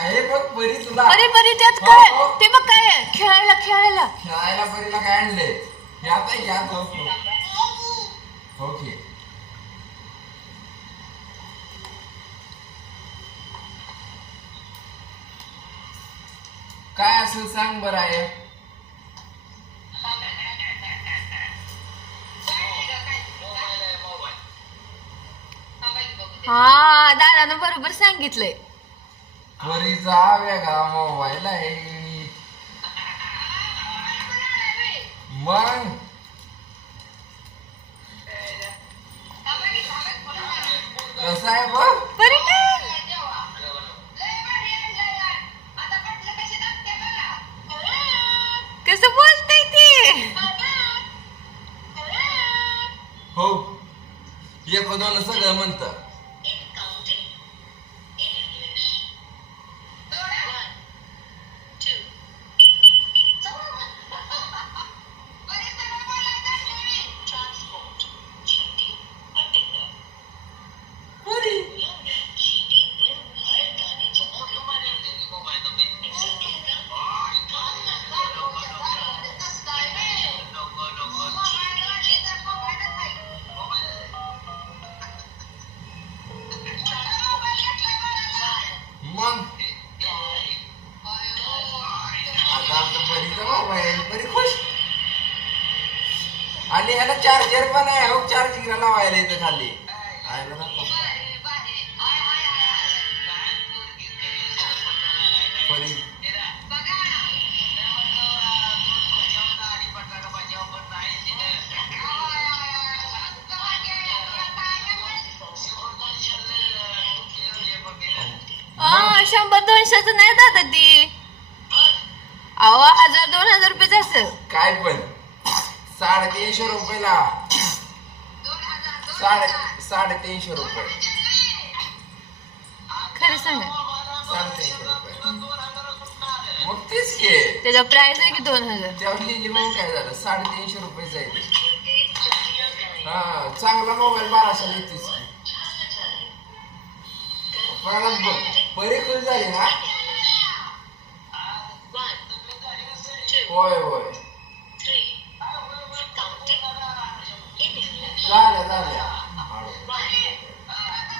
काय बघ परी तुला परी परी त्यात काय ते बघ काय आहे? खेळायला खेळायला खेळायला परीला काय आणलंय यात आहे यात ओके काय असेल सांग बरं आहे हा दादानं बरोबर सांगितलंय परीचा वेगळा मोबाईल आहे मग कसं आहे बघ परी काय कसं बोलतय ते हो एक दोन सगळं म्हणतं मग आता आमच्या परीचा मोबाईल परी खुश आणि ह्याला चार्जर पण आहे हो चार्जिंगला लावायला इथं खाली आयला नको परी हा 100-200 नाही दादा ती अहो 1000-2000 रुपयाचं असेल काय पण 350 रुपयाला 350 रुपये खरं सांगा 350 रुपये मग तेच घे त्याचा प्राइस आहे की 2000 तेव्हा लिहिली मग काय झालं 350 रुपये जाईल हा चांगला मोबाईल 1200 येतेच परी खुश झाली ना